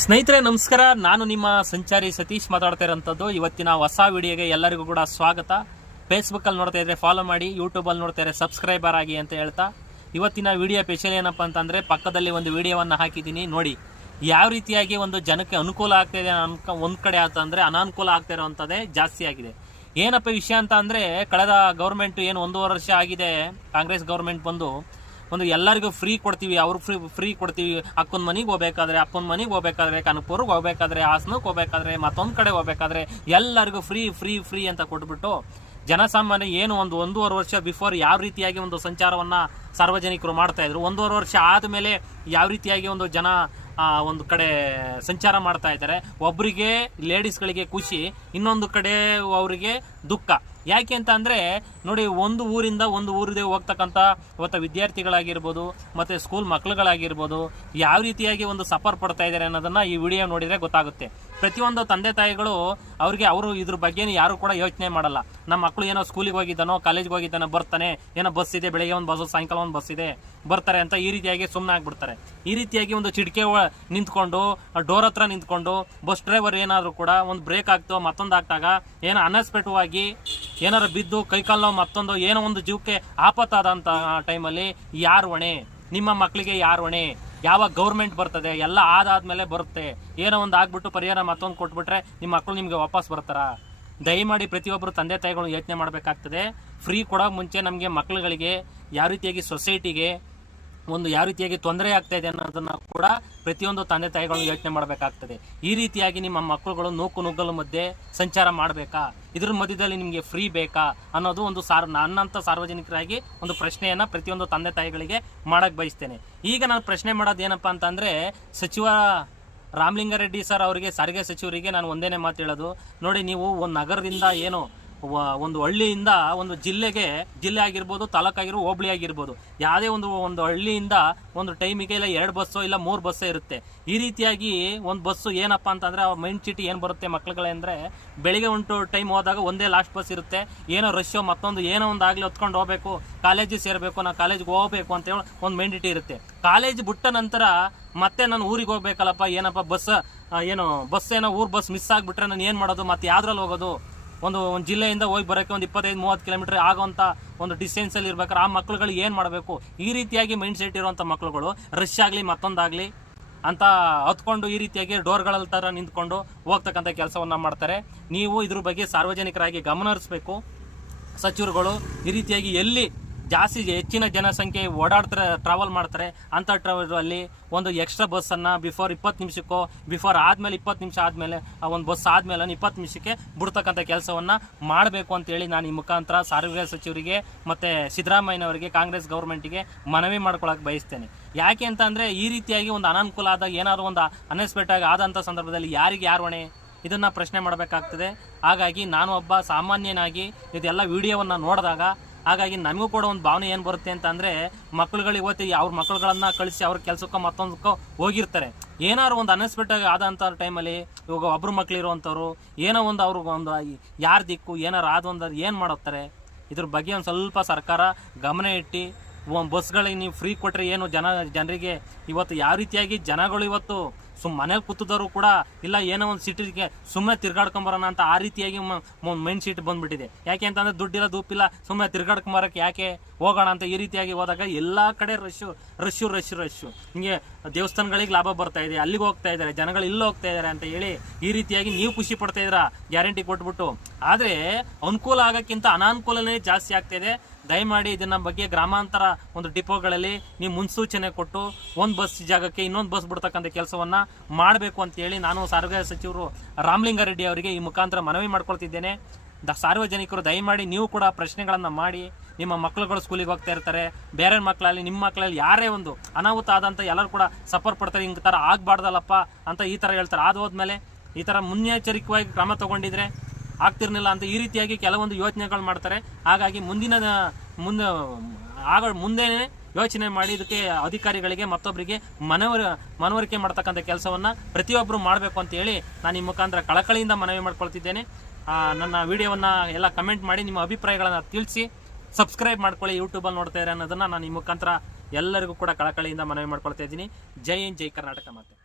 ಸ್ನೇಹಿತರೆ, ನಮಸ್ಕಾರ. ನಾನು ನಿಮ್ಮ ಸಂಚಾರಿ ಸತೀಶ್ ಮಾತಾಡ್ತಾ ಇರೋಂಥದ್ದು. ಇವತ್ತಿನ ಹೊಸ ವಿಡಿಯೋಗೆ ಎಲ್ಲರಿಗೂ ಕೂಡ ಸ್ವಾಗತ. ಫೇಸ್ಬುಕ್ಕಲ್ಲಿ ನೋಡ್ತಾ ಇದ್ರೆ ಫಾಲೋ ಮಾಡಿ ಯೂಟ್ಯೂಬಲ್ಲಿ ನೋಡ್ತಾ ಇದ್ರೆ ಸಬ್ಸ್ಕ್ರೈಬರ್ ಆಗಿ ಅಂತ ಹೇಳ್ತಾ. ಇವತ್ತಿನ ವಿಡಿಯೋ ಪೆಷಲ್ ಏನಪ್ಪ ಅಂತಂದರೆ, ಪಕ್ಕದಲ್ಲಿ ಒಂದು ವಿಡಿಯೋವನ್ನು ಹಾಕಿದ್ದೀನಿ. ನೋಡಿ, ಯಾವ ರೀತಿಯಾಗಿ ಒಂದು ಜನಕ್ಕೆ ಅನುಕೂಲ ಆಗ್ತಾ ಇದೆ ಅನ್ಕ ಒಂದು ಕಡೆ ಅಂತಂದರೆ ಅನಾನುಕೂಲ ಆಗ್ತಾ ಇರೋವಂಥದ್ದೇ ಜಾಸ್ತಿ ಆಗಿದೆ. ಏನಪ್ಪ ವಿಷಯ ಅಂತ ಅಂದರೆ, ಕಳೆದ ಗೌರ್ಮೆಂಟ್ ಏನು ಒಂದೂವರೆ ವರ್ಷ ಆಗಿದೆ, ಕಾಂಗ್ರೆಸ್ ಗೌರ್ಮೆಂಟ್ ಬಂದು ಒಂದು ಎಲ್ಲರಿಗೂ ಫ್ರೀ ಕೊಡ್ತೀವಿ, ಅವ್ರು ಫ್ರೀ ಫ್ರೀ ಕೊಡ್ತೀವಿ. ಅಕ್ಕನ ಮನೆಗೆ ಹೋಗ್ಬೇಕಾದ್ರೆ ಅಪ್ಪನ ಮನೆಗೆ ಹೋಗ್ಬೇಕಾದ್ರೆ ಕನಕಪುರ್ಗೆ ಹೋಗ್ಬೇಕಾದ್ರೆ ಹಾಸನಕ್ಕೆ ಹೋಗ್ಬೇಕಾದ್ರೆ ಮತ್ತೊಂದು ಕಡೆ ಹೋಗ್ಬೇಕಾದ್ರೆ ಎಲ್ಲರಿಗೂ ಫ್ರೀ ಫ್ರೀ ಫ್ರೀ ಅಂತ ಕೊಟ್ಬಿಟ್ಟು ಜನಸಾಮಾನ್ಯ ಏನು ಒಂದು ಒಂದೂವರೆ ವರ್ಷ ಬಿಫೋರ್ ಯಾವ ರೀತಿಯಾಗಿ ಒಂದು ಸಂಚಾರವನ್ನು ಸಾರ್ವಜನಿಕರು ಮಾಡ್ತಾ ಇದ್ರು, ಒಂದೂವರೆ ವರ್ಷ ಆದಮೇಲೆ ಯಾವ ರೀತಿಯಾಗಿ ಒಂದು ಜನ ಒಂದು ಕಡೆ ಸಂಚಾರ ಮಾಡ್ತಾ ಇದ್ದಾರೆ. ಒಬ್ಬರಿಗೆ ಲೇಡೀಸ್ಗಳಿಗೆ ಖುಷಿ, ಇನ್ನೊಂದು ಕಡೆ ಅವರಿಗೆ ದುಃಖ. ಯಾಕೆ ಅಂತ ಅಂದರೆ, ನೋಡಿ, ಒಂದು ಊರಿಂದ ಒಂದು ಊರಿಗೆ ಹೋಗ್ತಕ್ಕಂಥ ಇವತ್ತು ವಿದ್ಯಾರ್ಥಿಗಳಾಗಿರ್ಬೋದು, ಮತ್ತು ಸ್ಕೂಲ್ ಮಕ್ಕಳುಗಳಾಗಿರ್ಬೋದು ಯಾವ ರೀತಿಯಾಗಿ ಒಂದು ಸಫರ್ ಪಡ್ತಾ ಇದ್ದಾರೆ ಅನ್ನೋದನ್ನು ಈ ವಿಡಿಯೋ ನೋಡಿದರೆ ಗೊತ್ತಾಗುತ್ತೆ. ಪ್ರತಿಯೊಂದು ತಂದೆ ತಾಯಿಗಳು ಅವ್ರಿಗೆ ಅವರು ಇದ್ರ ಬಗ್ಗೆ ಯಾರು ಕೂಡ ಯೋಚನೆ ಮಾಡಲ್ಲ. ನಮ್ಮ ಮಕ್ಕಳು ಏನೋ ಸ್ಕೂಲಿಗೆ ಹೋಗಿದ್ದಾನೋ, ಕಾಲೇಜ್ಗೆ ಹೋಗಿದ್ದಾನೋ, ಬರ್ತಾನೆ, ಏನೋ ಬಸ್ ಇದೆ, ಬೆಳಗ್ಗೆ ಒಂದು ಬಸ್ಸು, ಸಾಯಂಕಾಲ ಒಂದು ಬಸ್ ಇದೆ, ಬರ್ತಾರೆ ಅಂತ ಈ ರೀತಿಯಾಗಿ ಸುಮ್ಮನೆ ಆಗ್ಬಿಡ್ತಾರೆ. ಈ ರೀತಿಯಾಗಿ ಒಂದು ಚಿಟಿಕೆ ನಿಂತ್ಕೊಂಡು, ಡೋರ್ ಹತ್ರ ನಿಂತ್ಕೊಂಡು, ಬಸ್ ಡ್ರೈವರ್ ಏನಾದರೂ ಕೂಡ ಒಂದು ಬ್ರೇಕ್ ಆಗ್ತೋ, ಮತ್ತೊಂದು ಆಗ್ತಾಗ, ಏನೋ ಅನಸ್ಪೆಟವಾಗಿ ಏನಾರು ಬಿದ್ದು ಕೈಕಾಲು ನೋವು ಮತ್ತೊಂದು, ಏನೋ ಒಂದು ಜೀವಕ್ಕೆ ಆಪತ್ತಾದಂಥ ಟೈಮಲ್ಲಿ ಯಾರು ಹೊಣೆ? ನಿಮ್ಮ ಮಕ್ಕಳಿಗೆ ಯಾರು ಹೊಣೆ? ಯಾವಾಗ ಗೌರ್ಮೆಂಟ್ ಬರ್ತದೆ, ಎಲ್ಲ ಆದಾದ್ಮೇಲೆ ಬರುತ್ತೆ. ಏನೋ ಒಂದು ಆಗ್ಬಿಟ್ಟು ಪರಿಹಾರ ಮತ್ತೊಂದು ಕೊಟ್ಬಿಟ್ರೆ ನಿಮ್ಮ ಮಕ್ಕಳು ನಿಮಗೆ ವಾಪಸ್ ಬರ್ತಾರಾ. ದಯಮಾಡಿ ಪ್ರತಿಯೊಬ್ಬರು ತಂದೆ ತಾಯಿಗಳು ಯೋಚನೆ ಮಾಡಬೇಕಾಗ್ತದೆ. ಫ್ರೀ ಕೊಡೋ ಮುಂಚೆ ನಮಗೆ ಮಕ್ಕಳುಗಳಿಗೆ ಯಾವ ರೀತಿಯಾಗಿ ಸೊಸೈಟಿಗೆ ಒಂದು ಯಾವ ರೀತಿಯಾಗಿ ತೊಂದರೆ ಆಗ್ತಾ ಇದೆ ಅನ್ನೋದನ್ನ ಕೂಡ ಪ್ರತಿಯೊಂದು ತಂದೆ ತಾಯಿಗಳು ಯೋಚನೆ ಮಾಡಬೇಕಾಗ್ತದೆ. ಈ ರೀತಿಯಾಗಿ ನಿಮ್ಮ ಮಕ್ಕಳುಗಳು ನೂಕು ನುಗ್ಗಲು ಮಧ್ಯೆ ಸಂಚಾರ ಮಾಡಬೇಕಾ? ಇದ್ರ ಮಧ್ಯದಲ್ಲಿ ನಿಮಗೆ ಫ್ರೀ ಬೇಕಾ? ಅನ್ನೋದು ಒಂದು ಸಾರ್ ನನ್ನಂಥ ಸಾರ್ವಜನಿಕರಾಗಿ ಒಂದು ಪ್ರಶ್ನೆಯನ್ನು ಪ್ರತಿಯೊಂದು ತಂದೆ ತಾಯಿಗಳಿಗೆ ಮಾಡೋಕ್ಕೆ ಬಯಸ್ತೇನೆ. ಈಗ ನಾನು ಪ್ರಶ್ನೆ ಮಾಡೋದು ಏನಪ್ಪ ಅಂತಂದರೆ, ಸಚಿವ ರಾಮಲಿಂಗಾರೆಡ್ಡಿ ಸರ್ ಅವರಿಗೆ, ಸಾರಿಗೆ ಸಚಿವರಿಗೆ ನಾನು ಒಂದೇನೇ ಮಾತು ಹೇಳೋದು. ನೋಡಿ ನೀವು ಒಂದು ನಗರದಿಂದ ಏನು ಒಂದು ಹಳ್ಳಿಯಿಂದ ಒಂದು ಜಿಲ್ಲೆಗೆ, ಜಿಲ್ಲೆ ಆಗಿರ್ಬೋದು, ತಾಲೂಕಾಗಿರ್ಬೋದು, ಹೋಬಳಿ ಆಗಿರ್ಬೋದು, ಯಾವುದೇ ಒಂದು ಒಂದು ಹಳ್ಳಿಯಿಂದ ಒಂದು ಟೈಮಿಗೆ ಇಲ್ಲ ಎರಡು ಬಸ್ಸು ಇಲ್ಲ ಮೂರು ಬಸ್ಸೇ ಇರುತ್ತೆ. ಈ ರೀತಿಯಾಗಿ ಒಂದು ಬಸ್ಸು ಏನಪ್ಪ ಅಂತಂದರೆ ಮೈಂಡ್ ಚೀಟಿ ಏನು ಬರುತ್ತೆ ಮಕ್ಳುಗಳಂದರೆ ಬೆಳಿಗ್ಗೆ ಉಂಟು ಟೈಮ್ ಹೋದಾಗ ಒಂದೇ ಲಾಸ್ಟ್ ಬಸ್ ಇರುತ್ತೆ. ಏನೋ ರಶ್ಶು ಮತ್ತೊಂದು ಏನೋ ಒಂದು ಆಗಲಿ ಹೊತ್ಕೊಂಡು ಹೋಗಬೇಕು ಕಾಲೇಜಿಗೆ ಸೇರಬೇಕು ನಾನು ಕಾಲೇಜಿಗೆ ಹೋಗಬೇಕು ಅಂತ ಹೇಳಿ ಒಂದು ಮೈಂಡ್ ಸಿಟಿ ಇರುತ್ತೆ. ಕಾಲೇಜ್ ಬಿಟ್ಟ ನಂತರ ಮತ್ತೆ ನಾನು ಊರಿಗೆ ಹೋಗ್ಬೇಕಲ್ಲಪ್ಪ, ಏನಪ್ಪ, ಬಸ್ ಏನು, ಬಸ್ ಏನೋ ಊರು ಬಸ್ ಮಿಸ್ ಆಗಿಬಿಟ್ರೆ ನಾನು ಏನು ಮಾಡೋದು, ಮತ್ತೆ ಯಾವ್ದ್ರಲ್ಲಿ ಹೋಗೋದು? ಒಂದು ಒಂದು ಜಿಲ್ಲೆಯಿಂದ ಹೋಗಿ ಬರೋಕ್ಕೆ ಒಂದು ಇಪ್ಪತ್ತೈದು, ಮೂವತ್ತು ಕಿಲೋಮೀಟರ್ ಆಗೋಂಥ ಒಂದು ಡಿಸ್ಟೆನ್ಸಲ್ಲಿ ಇರ್ಬೇಕಾದ್ರೆ ಆ ಮಕ್ಳುಗಳು ಏನು ಮಾಡಬೇಕು? ಈ ರೀತಿಯಾಗಿ ಮೈಂಡ್ ಸೆಟ್ ಇರುವಂಥ ಮಕ್ಳುಗಳು ರಶ್ ಆಗಲಿ ಮತ್ತೊಂದಾಗಲಿ ಅಂತ ಹತ್ಕೊಂಡು ಈ ರೀತಿಯಾಗಿ ಡೋರ್ಗಳಲ್ಲಿ ಥರ ನಿಂತ್ಕೊಂಡು ಹೋಗ್ತಕ್ಕಂಥ ಕೆಲಸವನ್ನು ಮಾಡ್ತಾರೆ. ನೀವು ಇದ್ರ ಬಗ್ಗೆ ಸಾರ್ವಜನಿಕರಾಗಿ ಗಮನ ಹರಿಸ್ಬೇಕು. ಸಚಿವರುಗಳು ಈ ರೀತಿಯಾಗಿ ಎಲ್ಲಿ ಜಾಸ್ತಿ ಹೆಚ್ಚಿನ ಜನಸಂಖ್ಯೆ ಓಡಾಡ್ತಾರೆ ಟ್ರಾವೆಲ್ ಮಾಡ್ತಾರೆ. ಅಂಥ ಟ್ರಾವೆಲ್ ಅಲ್ಲಿ ಒಂದು ಎಕ್ಸ್ಟ್ರಾ ಬಸ್ಸನ್ನು ಬಿಫೋರ್ ಇಪ್ಪತ್ತು ನಿಮಿಷಕ್ಕೋ ಬಿಫೋರ್ ಆದಮೇಲೆ ಇಪ್ಪತ್ತು ನಿಮಿಷ ಆದಮೇಲೆ, ಆ ಒಂದು ಬಸ್ ಆದಮೇಲೆ ಇಪ್ಪತ್ತು ನಿಮಿಷಕ್ಕೆ ಬಿಡ್ತಕ್ಕಂಥ ಕೆಲಸವನ್ನು ಮಾಡಬೇಕು ಅಂತೇಳಿ ನಾನು ಈ ಮುಖಾಂತರ ಸಾರಿಗೆ ಸಚಿವರಿಗೆ ಮತ್ತು ಸಿದ್ದರಾಮಯ್ಯನವರಿಗೆ, ಕಾಂಗ್ರೆಸ್ ಗೌರ್ಮೆಂಟಿಗೆ ಮನವಿ ಮಾಡ್ಕೊಳಕ್ಕೆ ಬಯಸ್ತೇನೆ. ಯಾಕೆ ಅಂತ ಅಂದರೆ ಈ ರೀತಿಯಾಗಿ ಒಂದು ಅನಾನುಕೂಲ ಆದಾಗ ಏನಾದರೂ ಒಂದು ಅನ್ಎಕ್ಸ್ಪೆಕ್ಟಾಗಿ ಆದಂಥ ಸಂದರ್ಭದಲ್ಲಿ ಯಾರಿಗೆ ಯಾರು ಹೊಣೆ? ಇದನ್ನು ಪ್ರಶ್ನೆ ಮಾಡಬೇಕಾಗ್ತದೆ. ಹಾಗಾಗಿ ನಾನು ಒಬ್ಬ ಸಾಮಾನ್ಯನಾಗಿ ಇದೆಲ್ಲ ವಿಡಿಯೋವನ್ನು ನೋಡಿದಾಗ ಹಾಗಾಗಿ ನಮಗೂ ಕೂಡ ಒಂದು ಭಾವನೆ ಏನು ಬರುತ್ತೆ ಅಂತ ಅಂದರೆ ಮಕ್ಳುಗಳು ಇವತ್ತು ಅವ್ರ ಮಕ್ಕಳುಗಳನ್ನು ಕಳಿಸಿ ಅವ್ರ ಕೆಲಸಕ್ಕೆ ಮತ್ತೊಂದಕ್ಕೆ ಹೋಗಿರ್ತಾರೆ. ಏನಾದ್ರು ಒಂದು ಅನ್ಎಕ್ಸ್ಪೆಕ್ಟಾಗಿ ಆದಂಥ ಟೈಮಲ್ಲಿ ಇವಾಗ ಒಬ್ಬರು ಮಕ್ಳು ಇರುವಂಥವ್ರು ಏನೋ ಒಂದು ಅವ್ರಿಗೆ ಒಂದು ಯಾರು ದಿಕ್ಕು, ಏನಾರು ಆದ ಒಂದು ಏನು ಮಾಡುತ್ತಾರೆ? ಇದ್ರ ಬಗ್ಗೆ ಒಂದು ಸ್ವಲ್ಪ ಸರ್ಕಾರ ಗಮನ ಇಟ್ಟು ಬಸ್ಗಳಿಗೆ ನೀವು ಫ್ರೀ ಕೊಟ್ಟರೆ ಏನು ಜನ, ಜನರಿಗೆ ಇವತ್ತು ಯಾವ ರೀತಿಯಾಗಿ ಜನಗಳು ಇವತ್ತು ಸುಮ್ ಮನೇಲಿ ಕೂತಿದವರು ಕೂಡ ಇಲ್ಲ, ಏನೋ ಒಂದು ಸಿಟಿಗೆ ಸುಮ್ಮನೆ ತಿರ್ಗಾಡ್ಕೊಂಬರೋಣ ಅಂತ ಆ ರೀತಿಯಾಗಿ ಮೈಂಡ್ ಸೀಟ್ ಬಂದ್ಬಿಟ್ಟಿದೆ. ಯಾಕೆ ಅಂತಂದ್ರೆ ದುಡ್ಡಿಲ್ಲ, ದೂಪಿಲ್ಲ ಸುಮ್ಮನೆ ತಿರ್ಗಾಡ್ಕೊಂಬರಕ್ಕೆ ಯಾಕೆ ಹೋಗೋಣ ಅಂತ ಈ ರೀತಿಯಾಗಿ ಹೋದಾಗ ಎಲ್ಲ ಕಡೆ ರಶ್ಶು ರಶ್ಶು ರಶ್ಶು ರಶ್ಶು ಹಿಂಗೆ ದೇವಸ್ಥಾನಗಳಿಗೆ ಲಾಭ ಬರ್ತಾ ಇದೆ, ಅಲ್ಲಿಗೆ ಹೋಗ್ತಾ ಇದ್ದಾರೆ, ಜನಗಳು ಇಲ್ಲಿ ಹೋಗ್ತಾ ಇದ್ದಾರೆ ಅಂತ ಹೇಳಿ ಈ ರೀತಿಯಾಗಿ ನೀವು ಖುಷಿ ಪಡ್ತಾ ಇದ್ದೀರಾ? ಗ್ಯಾರಂಟಿ ಕೊಟ್ಬಿಟ್ಟು. ಆದರೆ ಅನುಕೂಲ ಆಗೋಕ್ಕಿಂತ ಅನಾನುಕೂಲನೇ ಜಾಸ್ತಿ ಆಗ್ತಾ ಇದೆ. ದಯಮಾಡಿ ಇದನ್ನ ಬಗ್ಗೆ ಗ್ರಾಮಾಂತರ ಒಂದು ಡಿಪೋಗಳಲ್ಲಿ ನೀವು ಮುನ್ಸೂಚನೆ ಕೊಟ್ಟು, ಒಂದು ಬಸ್ ಜಾಗಕ್ಕೆ ಇನ್ನೊಂದು ಬಸ್ ಬಿಡ್ತಕ್ಕಂಥ ಕೆಲಸವನ್ನ ಮಾಡಬೇಕು ಅಂತೇಳಿ ನಾನು ಸಾರಿಗೆ ಸಚಿವರು ರಾಮಲಿಂಗಾರೆಡ್ಡಿ ಅವರಿಗೆ ಈ ಮುಖಾಂತರ ಮನವಿ ಮಾಡ್ಕೊಳ್ತಿದ್ದೇನೆ. ದ ಸಾರ್ವಜನಿಕರು ದಯಮಾಡಿ ನೀವು ಕೂಡ ಪ್ರಶ್ನೆಗಳನ್ನು ಮಾಡಿ, ನಿಮ್ಮ ಮಕ್ಕಳುಗಳು ಸ್ಕೂಲಿಗೆ ಹೋಗ್ತಾ ಇರ್ತಾರೆ, ಬೇರೆ ಮಕ್ಕಳಲ್ಲಿ, ನಿಮ್ಮ ಮಕ್ಕಳಲ್ಲಿ ಯಾರೇ ಒಂದು ಅನಾಹುತ ಆದಂಥ ಎಲ್ಲರೂ ಕೂಡ ಸಫರ್ ಪಡ್ತಾರೆ, ಹಿಂಗೆ ಥರ ಆಗಬಾರ್ದಲ್ಲಪ್ಪ ಅಂತ ಈ ಥರ ಹೇಳ್ತಾರೆ. ಅದು ಹೋದ್ಮೇಲೆ ಈ ಥರ ಮುನ್ನೆಚ್ಚರಿಕೆಯಾಗಿ ಕ್ರಮ ತಗೊಂಡಿದ್ರೆ ಆಗ್ತಿರ್ಲಿಲ್ಲ ಅಂತ ಈ ರೀತಿಯಾಗಿ ಕೆಲವೊಂದು ಯೋಚನೆಗಳು ಮಾಡ್ತಾರೆ. ಹಾಗಾಗಿ ಮುಂದಿನ, ಮುಂದೆ, ಆಗ ಮುಂದೆನೇ ಯೋಚನೆ ಮಾಡಿ ಇದಕ್ಕೆ ಅಧಿಕಾರಿಗಳಿಗೆ ಮತ್ತೊಬ್ಬರಿಗೆ ಮನವರ, ಮನವರಿಕೆ ಮಾಡ್ತಕ್ಕಂಥ ಕೆಲಸವನ್ನ ಪ್ರತಿಯೊಬ್ಬರು ಮಾಡಬೇಕು ಅಂತ ಹೇಳಿ ನಾನು ಈ ಮುಖಾಂತರ ಕಳಕಳಿಯಿಂದ ಮನವಿ ಮಾಡ್ಕೊಳ್ತಿದ್ದೇನೆ. ನನ್ನ ವಿಡಿಯೋವನ್ನು ಎಲ್ಲ ಕಮೆಂಟ್ ಮಾಡಿ ನಿಮ್ಮ ಅಭಿಪ್ರಾಯಗಳನ್ನು ತಿಳಿಸಿ, ಸಬ್ಸ್ಕ್ರೈಬ್ ಮಾಡ್ಕೊಳ್ಳಿ ಯೂಟ್ಯೂಬಲ್ಲಿ ನೋಡ್ತಾ ಇದ್ದಾರೆ ಅನ್ನೋದನ್ನು ನಾನು ಈ ಮುಖಾಂತರ ಎಲ್ಲರಿಗೂ ಕೂಡ ಕಳಕಳಿಯಿಂದ ಮನವಿ ಮಾಡ್ಕೊಳ್ತಾ ಇದ್ದೀನಿ. ಜೈ ಹಿಂದ್, ಜೈ ಕರ್ನಾಟಕ ಮಾತೆ.